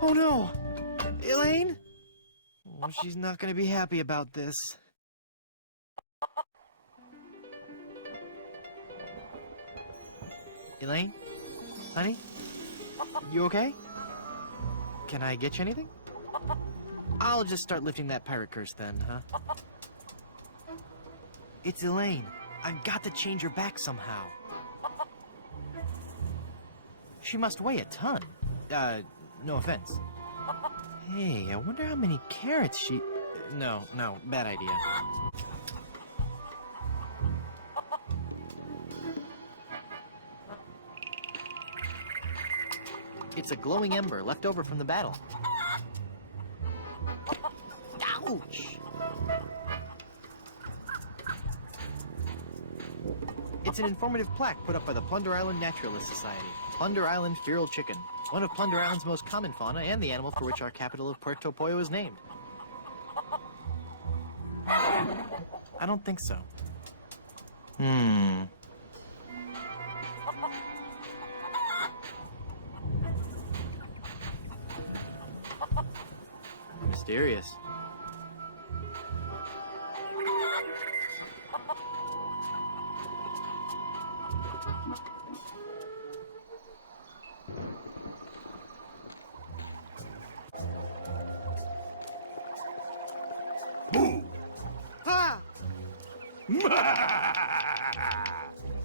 Oh no! Elaine? Oh, she's not gonna be happy about this. Elaine? Honey? You okay? Can I get you anything? I'll just start lifting that pirate curse then, huh? It's Elaine. I've got to change her back somehow. She must weigh a ton. No offense. Hey, I wonder how many carrots she... No, bad idea. It's a glowing ember left over from the battle. Ouch! It's an informative plaque put up by the Plunder Island Naturalist Society. Plunder Island feral chicken, one of Plunder Island's most common fauna and the animal for which our capital of Puerto Pollo is named. I don't think so. Mysterious. Boo! Ah!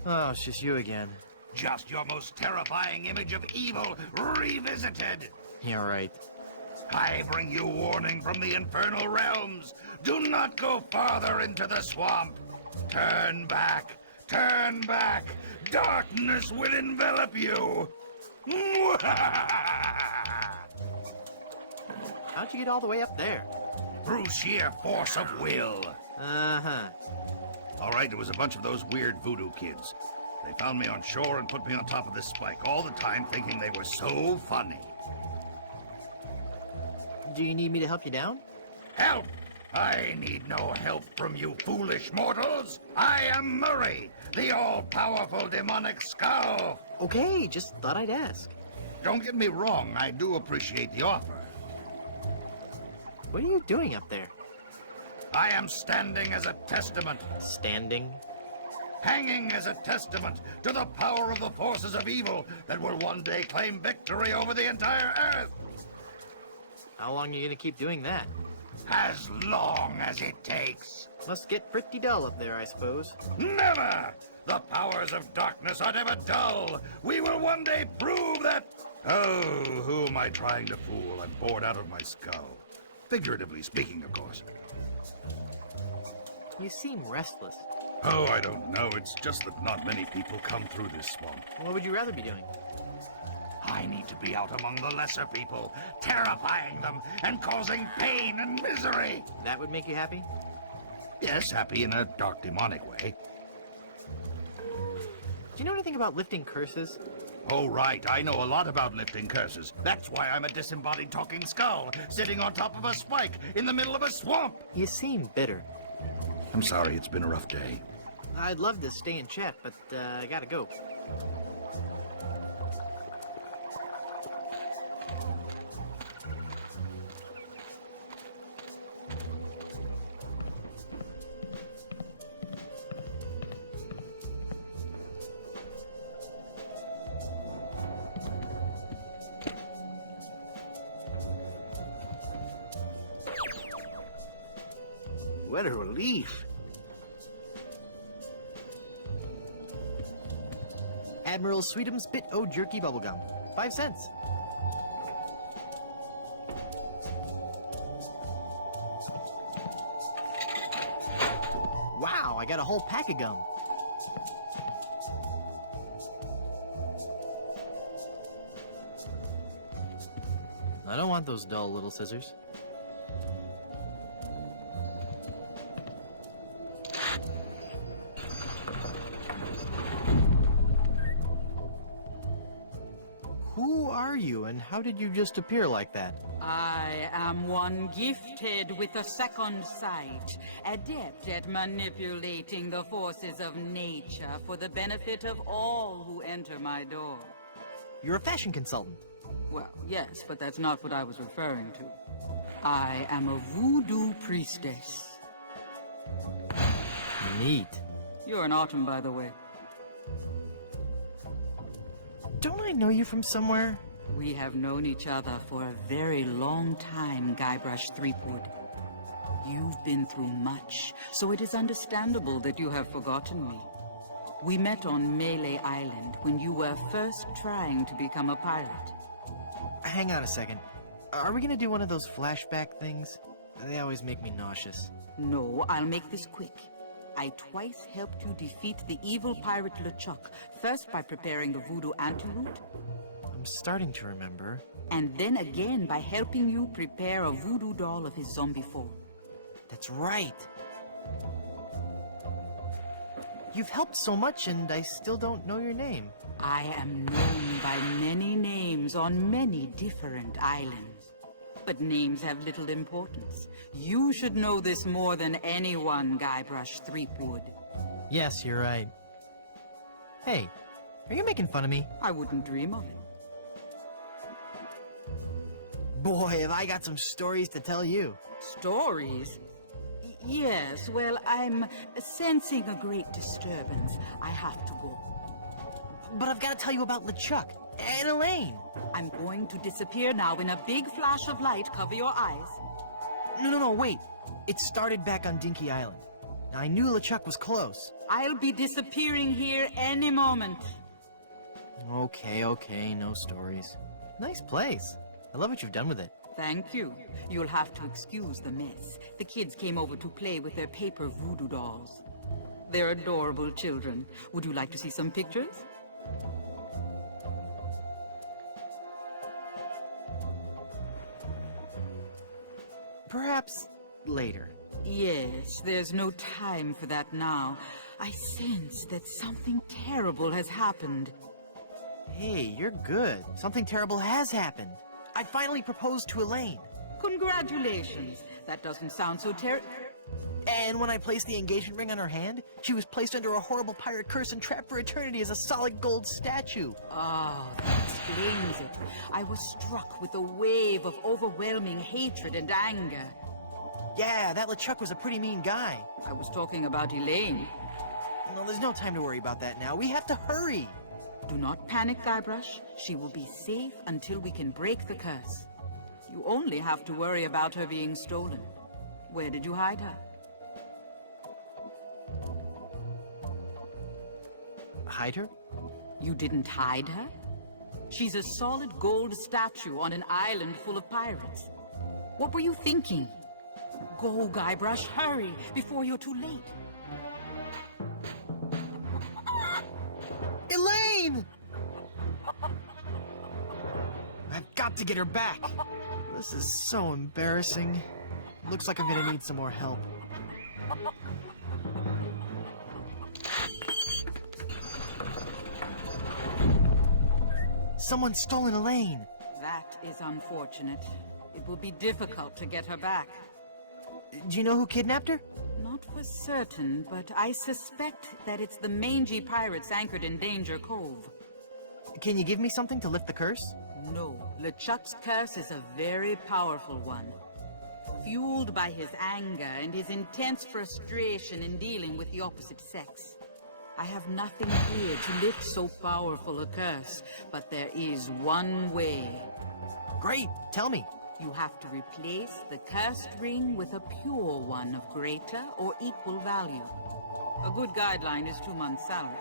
Oh, it's just you again. Just your most terrifying image of evil revisited. Yeah, right. I bring you warning from the infernal realms. Do not go farther into the swamp. Turn back. Turn back. Darkness will envelop you. How'd you get all the way up there? Through sheer force of will. Uh-huh. All right, it was a bunch of those weird voodoo kids. They found me on shore and put me on top of this spike all the time, thinking they were so funny. Do you need me to help you down? Help! I need no help from you foolish mortals. I am Murray, the all-powerful demonic skull. Okay, just thought I'd ask. Don't get me wrong, I do appreciate the offer. What are you doing up there? I am standing as a testament. Standing? Hanging as a testament to the power of the forces of evil that will one day claim victory over the entire Earth. How long are you gonna keep doing that? As long as it takes. Must get pretty dull up there, I suppose. Never! The powers of darkness are never dull. We will one day prove that... Oh, who am I trying to fool? I'm bored out of my skull. Figuratively speaking, of course. You seem restless. Oh, I don't know. It's just that not many people come through this swamp. What would you rather be doing? I need to be out among the lesser people, terrifying them and causing pain and misery. That would make you happy? Yes, happy in a dark, demonic way. Do you know anything about lifting curses? Oh, right. I know a lot about lifting curses. That's why I'm a disembodied talking skull, sitting on top of a spike in the middle of a swamp. You seem bitter. I'm sorry, it's been a rough day. I'd love to stay and chat, but I gotta go. What a relief. Admiral Sweetums Bit O Jerky Bubblegum. 5 cents. Wow, I got a whole pack of gum. I don't want those dull little scissors. Who are you, and how did you just appear like that? I am one gifted with a second sight, adept at manipulating the forces of nature for the benefit of all who enter my door. You're a fashion consultant. Well, yes, but that's not what I was referring to. I am a voodoo priestess. Neat. You're an autumn, by the way. Don't I know you from somewhere? We have known each other for a very long time, Guybrush Threepwood. You've been through much, so it is understandable that you have forgotten me. We met on Melee Island when you were first trying to become a pirate. Hang on a second. Are we gonna do one of those flashback things? They always make me nauseous. No, I'll make this quick. I twice helped you defeat the evil pirate LeChuck, first by preparing the voodoo antidote, I'm starting to remember. and then again by helping you prepare a voodoo doll of his zombie form. That's right. You've helped so much and I still don't know your name. I am known by many names on many different islands. But names have little importance. You should know this more than anyone, Guybrush Threepwood. Yes, you're right. Hey, are you making fun of me? I wouldn't dream of it. Boy, have I got some stories to tell you. Stories? Yes, well, I'm sensing a great disturbance. I have to go. But I've got to tell you about LeChuck and Elaine. I'm going to disappear now in a big flash of light. Cover your eyes. No, wait. It started back on Dinky Island. Now, I knew LeChuck was close. I'll be disappearing here any moment. Okay, no stories. Nice place. I love what you've done with it. Thank you. You'll have to excuse the mess. The kids came over to play with their paper voodoo dolls. They're adorable children. Would you like to see some pictures? Perhaps later. Yes, there's no time for that now. I sense that something terrible has happened. Hey, you're good. Something terrible has happened. I finally proposed to Elaine. Congratulations. That doesn't sound so And when I placed the engagement ring on her hand, she was placed under a horrible pirate curse and trapped for eternity as a solid gold statue. Oh, that explains it. I was struck with a wave of overwhelming hatred and anger. Yeah, that LeChuck was a pretty mean guy. I was talking about Elaine. No, there's no time to worry about that now. We have to hurry. Do not panic, Guybrush. She will be safe until we can break the curse. You only have to worry about her being stolen. Where did you hide her? Hide her? You didn't hide her? She's a solid gold statue on an island full of pirates. What were you thinking? Go, Guybrush, hurry, before you're too late. Elaine! I've got to get her back. This is so embarrassing. Looks like I'm gonna need some more help. Someone's stolen Elaine. That is unfortunate. It will be difficult to get her back. Do you know who kidnapped her? Not for certain, but I suspect that it's the mangy pirates anchored in Danger Cove. Can you give me something to lift the curse? No, LeChuck's curse is a very powerful one. Fueled by his anger and his intense frustration in dealing with the opposite sex. I have nothing here to lift so powerful a curse, but there is one way. Great, tell me. You have to replace the cursed ring with a pure one of greater or equal value. A good guideline is 2 months' salary.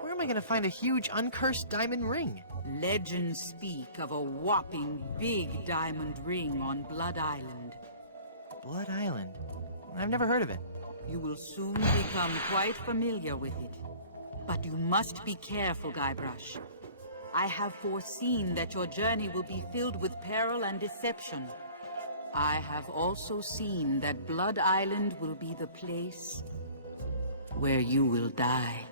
Where am I gonna find a huge uncursed diamond ring? Legends speak of a whopping big diamond ring on Blood Island. Blood Island? I've never heard of it. You will soon become quite familiar with it. But you must be careful, Guybrush. I have foreseen that your journey will be filled with peril and deception. I have also seen that Blood Island will be the place where you will die.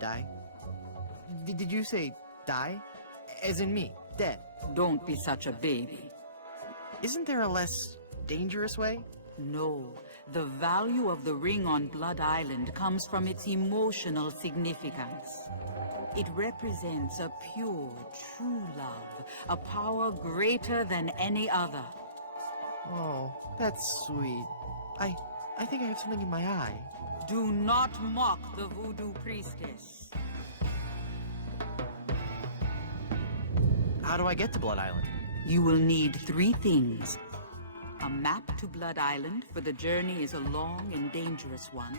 Die? Did you say die? As in me, dead? Don't be such a baby. Isn't there a less dangerous way? No, The value of the ring on Blood Island comes from its emotional significance. It represents a pure, true love, a power greater than any other. Oh, that's sweet. I think I have something in my eye. Do not mock the voodoo priestess. How do I get to Blood Island? You will need 3 things. A map to Blood Island, for the journey is a long and dangerous one.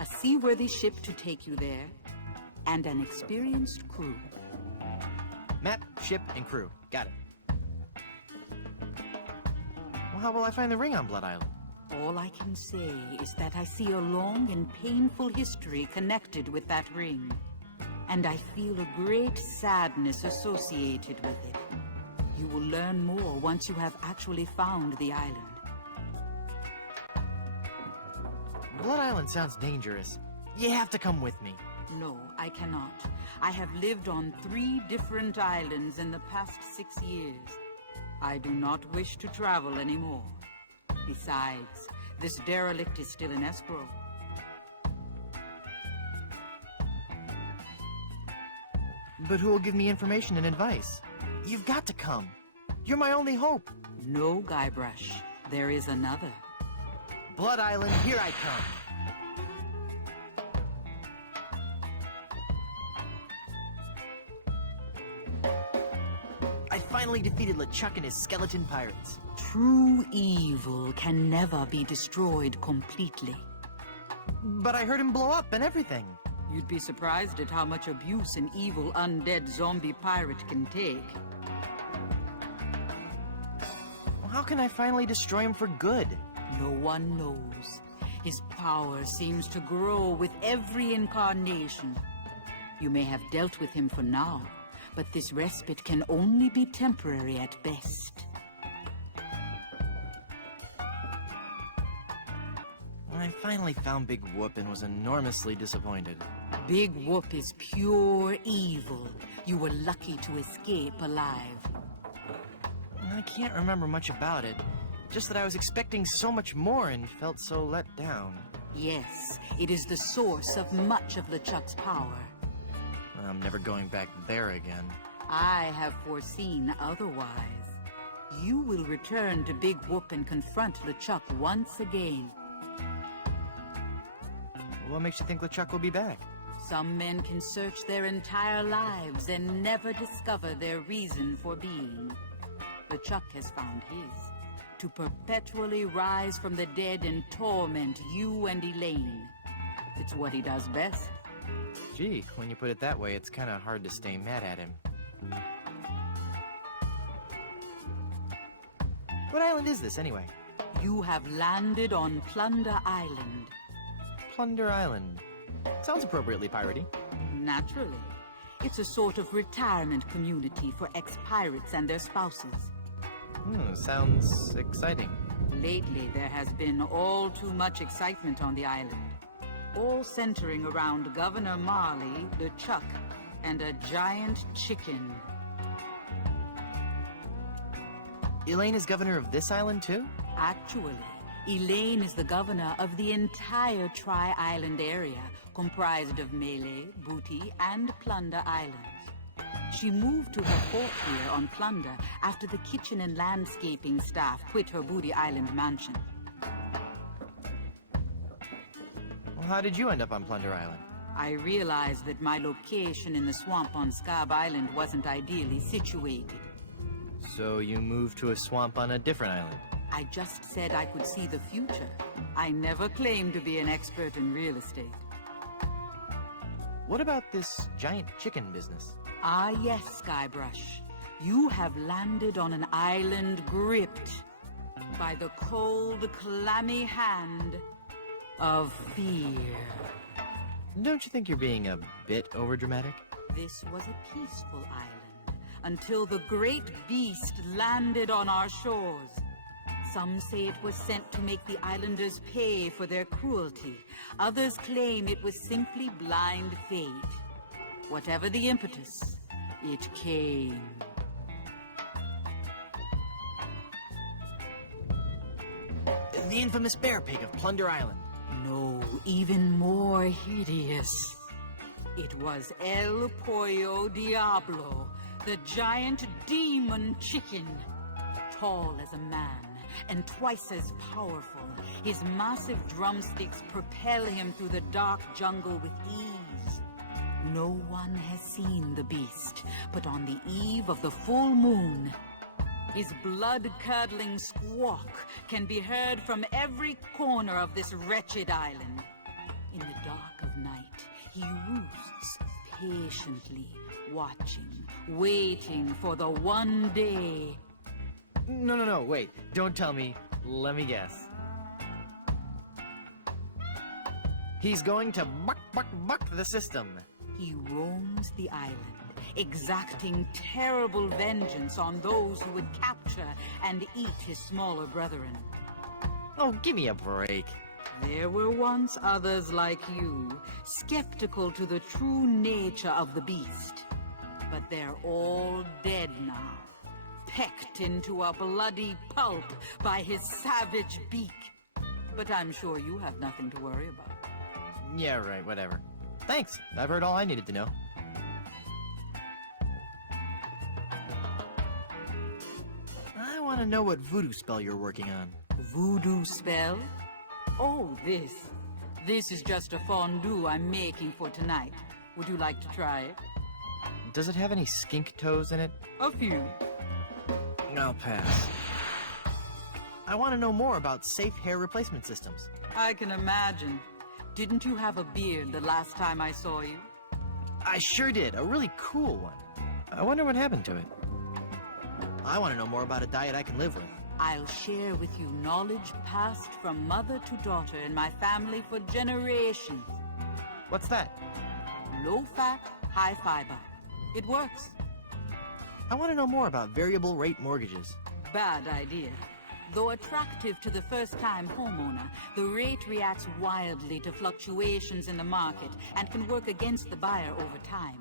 A seaworthy ship to take you there. And an experienced crew. Map, ship, and crew. Got it. Well, how will I find the ring on Blood Island? All I can say is that I see a long and painful history connected with that ring. And I feel a great sadness associated with it. You will learn more once you have actually found the island. Blood Island sounds dangerous. You have to come with me. No, I cannot. I have lived on 3 different islands in the past 6 years. I do not wish to travel anymore. Besides, this derelict is still in escrow. But who will give me information and advice? You've got to come. You're my only hope. No, Guybrush. There is another. Blood Island, here I come. I finally defeated LeChuck and his skeleton pirates. True evil can never be destroyed completely. But I heard him blow up and everything. You'd be surprised at how much abuse an evil undead zombie pirate can take. Well, how can I finally destroy him for good? No one knows. His power seems to grow with every incarnation. You may have dealt with him for now, but this respite can only be temporary at best. When I finally found Big Whoop and was enormously disappointed. Big Whoop is pure evil. You were lucky to escape alive. I can't remember much about it. Just that I was expecting so much more and felt so let down. Yes, it is the source of much of LeChuck's power. I'm never going back there again. I have foreseen otherwise. You will return to Big Whoop and confront LeChuck once again. What makes you think LeChuck will be back? Some men can search their entire lives and never discover their reason for being. LeChuck has found his. To perpetually rise from the dead and torment you and Elaine. It's what he does best. Gee, when you put it that way, it's kind of hard to stay mad at him. What island is this, anyway? You have landed on Plunder Island. Plunder Island. Sounds appropriately piratey. Naturally. It's a sort of retirement community for ex-pirates and their spouses. Sounds exciting. Lately, there has been all too much excitement on the island. All centering around Governor Marley, LeChuck, and a giant chicken. Elaine is governor of this island, too? Actually, Elaine is the governor of the entire Tri-Island area, comprised of Melee, Booty, and Plunder Islands. She moved to her fort here on Plunder after the kitchen and landscaping staff quit her Booty Island mansion. Well, how did you end up on Plunder Island? I realized that my location in the swamp on Scab Island wasn't ideally situated. So you moved to a swamp on a different island? I just said I could see the future. I never claimed to be an expert in real estate. What about this giant chicken business? Ah yes, Guybrush. You have landed on an island gripped by the cold, clammy hand of fear. Don't you think you're being a bit overdramatic? This was a peaceful island until the great beast landed on our shores. Some say it was sent to make the islanders pay for their cruelty. Others claim it was simply blind fate. Whatever the impetus, it came. The the infamous bear pig of Plunder Island. No, even more hideous. It was El Pollo Diablo, the giant demon chicken. Tall as a man and twice as powerful, his massive drumsticks propel him through the dark jungle with ease. No one has seen the beast, but on the eve of the full moon, his blood-curdling squawk can be heard from every corner of this wretched island. In the dark of night, he roosts patiently, watching, waiting for the one day. No, wait. Don't tell me. Let me guess. He's going to buck the system. He roams the island, exacting terrible vengeance on those who would capture and eat his smaller brethren. Oh, give me a break. There were once others like you, skeptical to the true nature of the beast. But they're all dead now, pecked into a bloody pulp by his savage beak. But I'm sure you have nothing to worry about. Yeah, right, whatever. Thanks. I've heard all I needed to know. I want to know what voodoo spell you're working on. Voodoo spell? Oh, this. This is just a fondue I'm making for tonight. Would you like to try it? Does it have any skink toes in it? A few. I'll pass. I want to know more about safe hair replacement systems. I can imagine. Didn't you have a beard the last time I saw you? I sure did. A really cool one. I wonder what happened to it. I want to know more about a diet I can live with. I'll share with you knowledge passed from mother to daughter in my family for generations. What's that? Low fat, high fiber. It works. I want to know more about variable rate mortgages. Bad idea. Though attractive to the first-time homeowner, the rate reacts wildly to fluctuations in the market and can work against the buyer over time.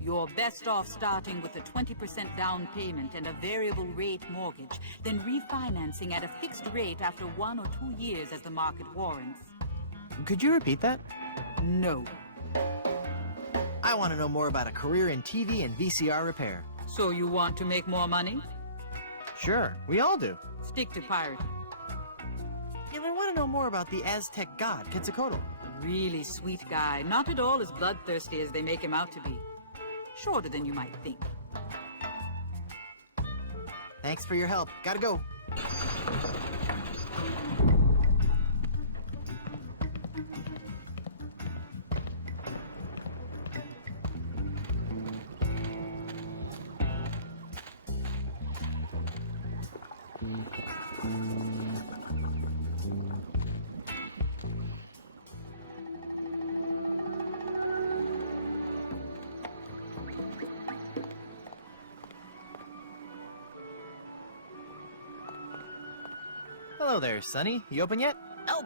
You're best off starting with a 20% down payment and a variable rate mortgage, then refinancing at a fixed rate after 1 or 2 years as the market warrants. Could you repeat that? No. I want to know more about a career in TV and VCR repair. So you want to make more money? Sure, we all do. Stick to pirating. And I want to know more about the Aztec god, Quetzalcoatl. Really sweet guy, not at all as bloodthirsty as they make him out to be. Shorter than you might think. Thanks for your help. Gotta go. Hello there, Sonny. You open yet? Oh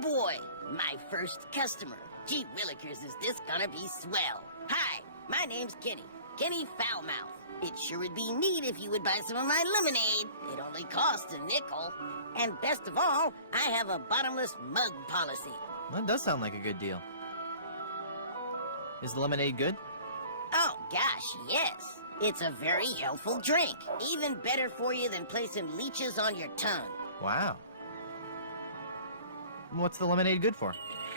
boy, my first customer. Gee willikers, is this gonna be swell. Hi, my name's Kenny Foulmouth. It sure would be neat if you would buy some of my lemonade. It only costs a nickel. And best of all, I have a bottomless mug policy. That does sound like a good deal. Is the lemonade good? Oh gosh, yes. It's a very healthful drink. Even better for you than placing leeches on your tongue. Wow. What's the lemonade good for?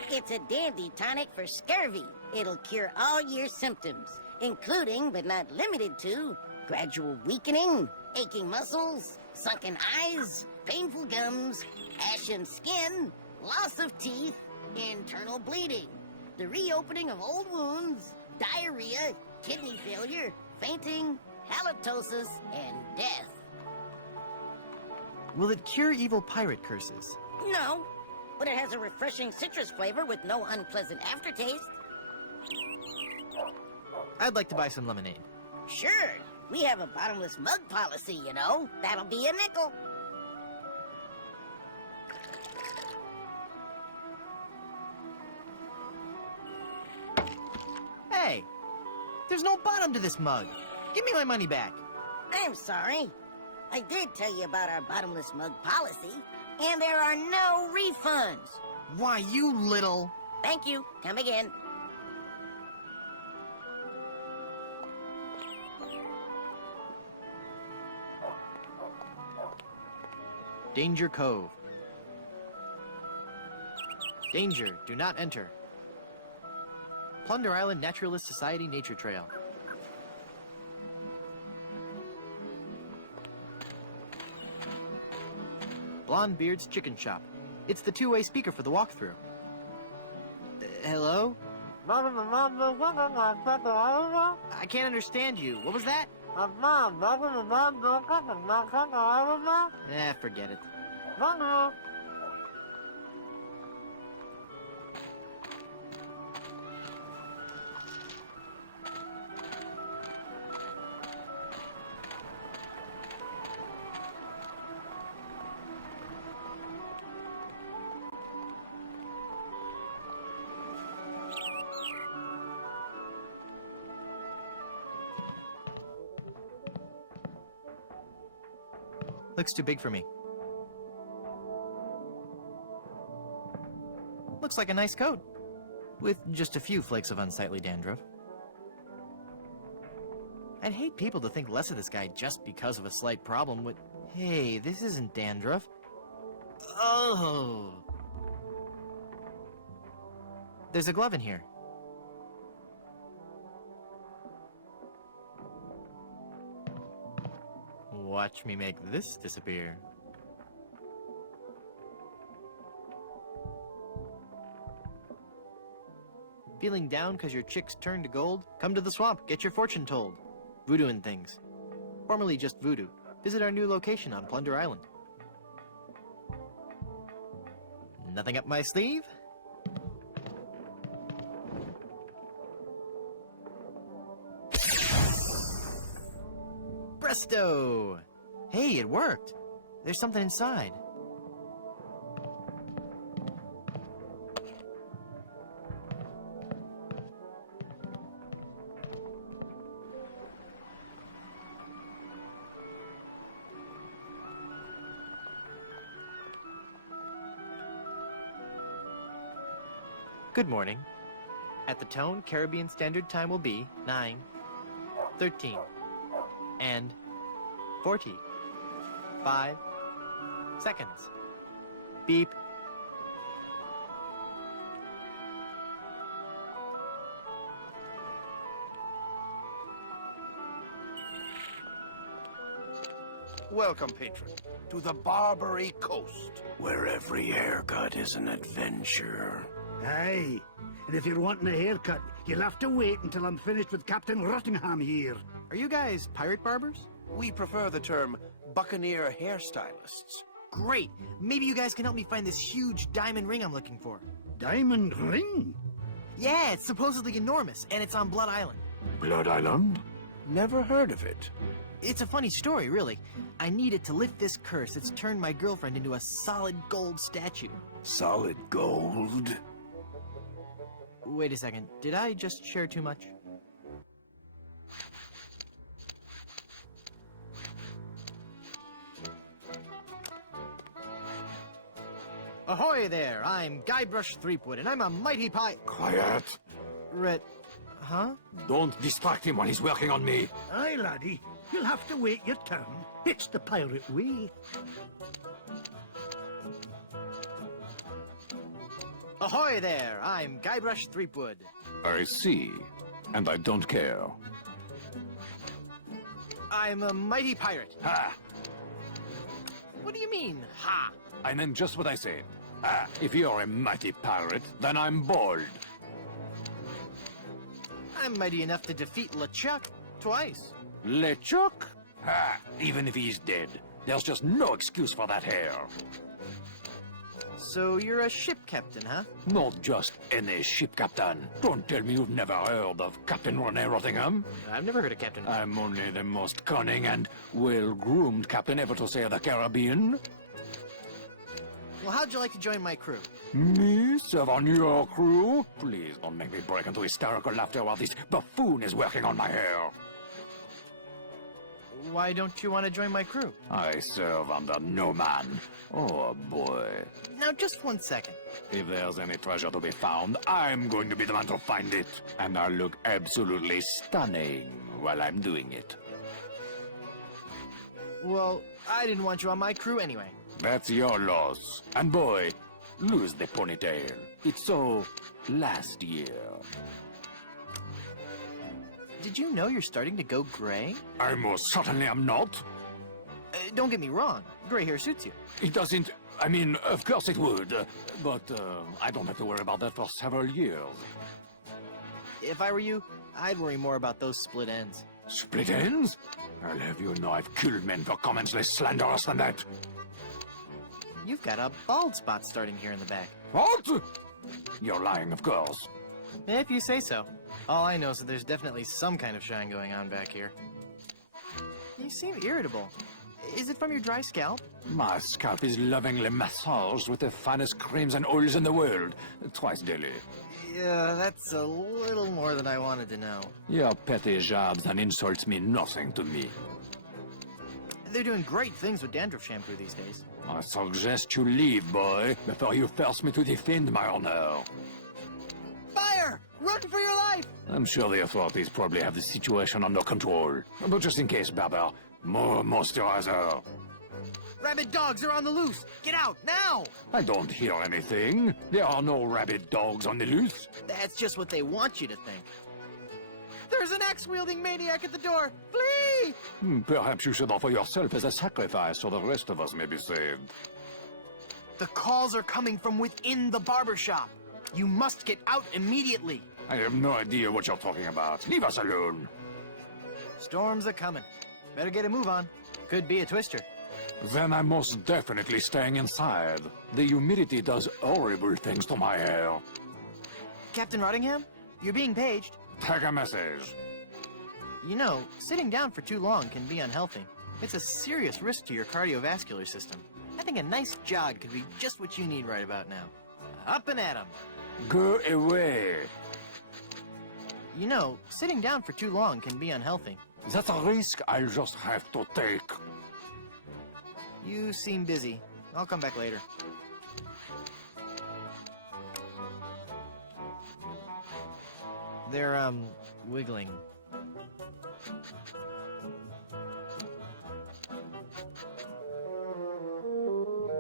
It's a dandy tonic for scurvy. It'll cure all your symptoms, including, but not limited to, gradual weakening, aching muscles, sunken eyes, painful gums, ashen skin, loss of teeth, internal bleeding, the reopening of old wounds, diarrhea, kidney failure, fainting, halitosis, and death. Will it cure evil pirate curses? No, but it has a refreshing citrus flavor with no unpleasant aftertaste. I'd like to buy some lemonade. Sure, we have a bottomless mug policy, you know. That'll be a nickel. Hey! There's no bottom to this mug! Give me my money back! I'm sorry. I did tell you about our bottomless mug policy, And there are no refunds. Why, you little... Thank you. Come again. Danger Cove. Danger, do not enter. Plunder Island Naturalist Society Nature Trail. Blondebeard's Chicken Shop. It's the two-way speaker for the walkthrough. Hello? I can't understand you. What was that? Forget it. Looks too big for me. Looks like a nice coat, with just a few flakes of unsightly dandruff. I'd hate people to think less of this guy just because of a slight problem with... Hey, this isn't dandruff. Oh! There's a glove in here. Watch me make this disappear. Feeling down because your chicks turned to gold? Come to the swamp, get your fortune told. Voodoo and things. Formerly just voodoo. Visit our new location on Plunder Island. Nothing up my sleeve? Presto! Hey, it worked. There's something inside. Good morning. At the tone, Caribbean Standard Time will be 9, 13, and 45 seconds. Beep. Welcome, patron, to the Barbary Coast, where every haircut is an adventure. Aye. And if you're wanting a haircut, you'll have to wait until I'm finished with Captain Rottingham here. Are you guys pirate barbers? We prefer the term buccaneer hairstylists. Great! Maybe you guys can help me find this huge diamond ring I'm looking for. Diamond ring? Yeah, it's supposedly enormous, and it's on Blood Island. Blood Island? Never heard of it. It's a funny story, really. I need it to lift this curse that's turned my girlfriend into a solid gold statue. Solid gold? Wait a second, did I just share too much? Ahoy there! I'm Guybrush Threepwood, and I'm a mighty Quiet. Huh? Don't distract him while he's working on me. Aye, laddie. You'll have to wait your turn. It's the pirate way. Ahoy there! I'm Guybrush Threepwood. I see. And I don't care. I'm a mighty pirate. Ha! What do you mean, ha? I meant just what I said. Ah, if you're a mighty pirate, then I'm bold. I'm mighty enough to defeat LeChuck twice. LeChuck? Ha! Even if he's dead, there's just no excuse for that hair. So you're a ship captain, huh? Not just any ship captain. Don't tell me you've never heard of Captain Rene Rottingham. I've never heard of Captain. I'm only the most cunning and well-groomed captain ever to sail the Caribbean. Well, how'd you like to join my crew? Me serve on your crew? Please don't make me break into hysterical laughter while this buffoon is working on my hair. Why don't you want to join my crew? I serve under no man. Oh boy. Now, just 1 second. If there's any treasure to be found, I'm going to be the man to find it. And I'll look absolutely stunning while I'm doing it. Well, I didn't want you on my crew anyway. That's your loss. And boy, lose the ponytail. It's so last year. Did you know you're starting to go gray? I most certainly am not. Don't get me wrong. Gray hair suits you. It doesn't... I mean, of course it would. But I don't have to worry about that for several years. If I were you, I'd worry more about those split ends. Split ends? I'll have you know I've killed men for comments less slanderous than that. You've got a bald spot starting here in the back. What? You're lying, of course. If you say so. All I know is that there's definitely some kind of shine going on back here. You seem irritable. Is it from your dry scalp? My scalp is lovingly massaged with the finest creams and oils in the world, twice daily. Yeah, that's a little more than I wanted to know. Your petty jabs and insults mean nothing to me. They're doing great things with dandruff shampoo these days. I suggest you leave, boy, before you force me to defend my honor. Fire! Run for your life! I'm sure the authorities probably have the situation under control. But just in case, Barber, more moisturizer. Rabid dogs are on the loose! Get out, now! I don't hear anything. There are no rabid dogs on the loose. That's just what they want you to think. There's an axe-wielding maniac at the door! Flee! Perhaps you should offer yourself as a sacrifice so the rest of us may be saved. The calls are coming from within the barber shop. You must get out immediately. I have no idea what you're talking about. Leave us alone. Storms are coming. Better get a move on. Could be a twister. Then I'm most definitely staying inside. The humidity does horrible things to my hair. Captain Rottingham, you're being paged. Take a message. You know, sitting down for too long can be unhealthy. It's a serious risk to your cardiovascular system. I think a nice jog could be just what you need right about now. Up and at 'em. Go away. You know, sitting down for too long can be unhealthy. That's a risk I'll just have to take. You seem busy. I'll come back later. They're, wiggling.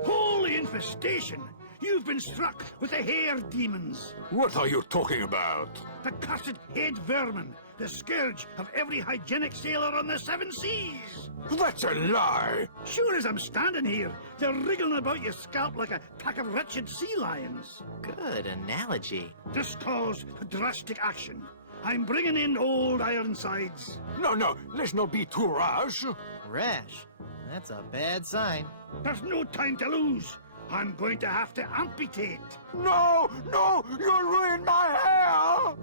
Holy infestation! You've been struck with the hair demons. What are you talking about? The cursed head vermin. The scourge of every hygienic sailor on the seven seas. That's a lie! Sure as I'm standing here, they're wriggling about your scalp like a pack of wretched sea lions. Good analogy. This calls for drastic action. I'm bringing in old Ironsides. No, let's not be too rash. Rash. That's a bad sign. There's no time to lose. I'm going to have to amputate. No, you'll ruin my hair!